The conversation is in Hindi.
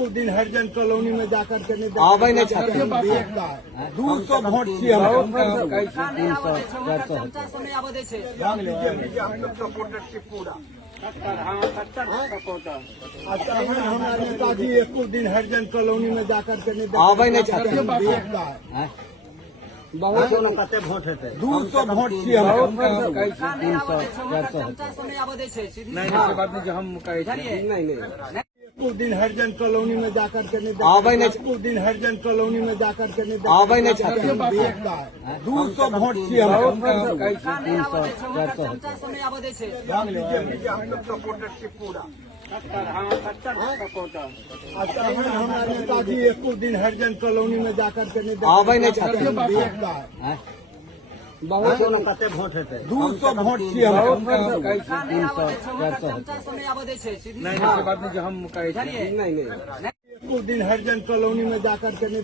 कुछ दिन हरिजन कॉलोनी में जाकर के नहीं 200 वोट छियै हम हमारा नेताजी एक दिन हरिजन कॉलोनी में जाकर के नहीं बहुत वोट हेतै 200 वोट छियै हम कुछ दिन हरिजन कॉलोनी में जाकर के नहीं कुछ दिन हरिजन कॉलोनी में जाकर के नहीं 200 वोट छियै हम हमारा नेताजी एक दिन हरिजन कॉलोनी में जाकर के नहीं बहुत वोट हेतै 200 वोट छियै हम कुछ दिन हरिजन कॉलोनी में जाकर के नहीं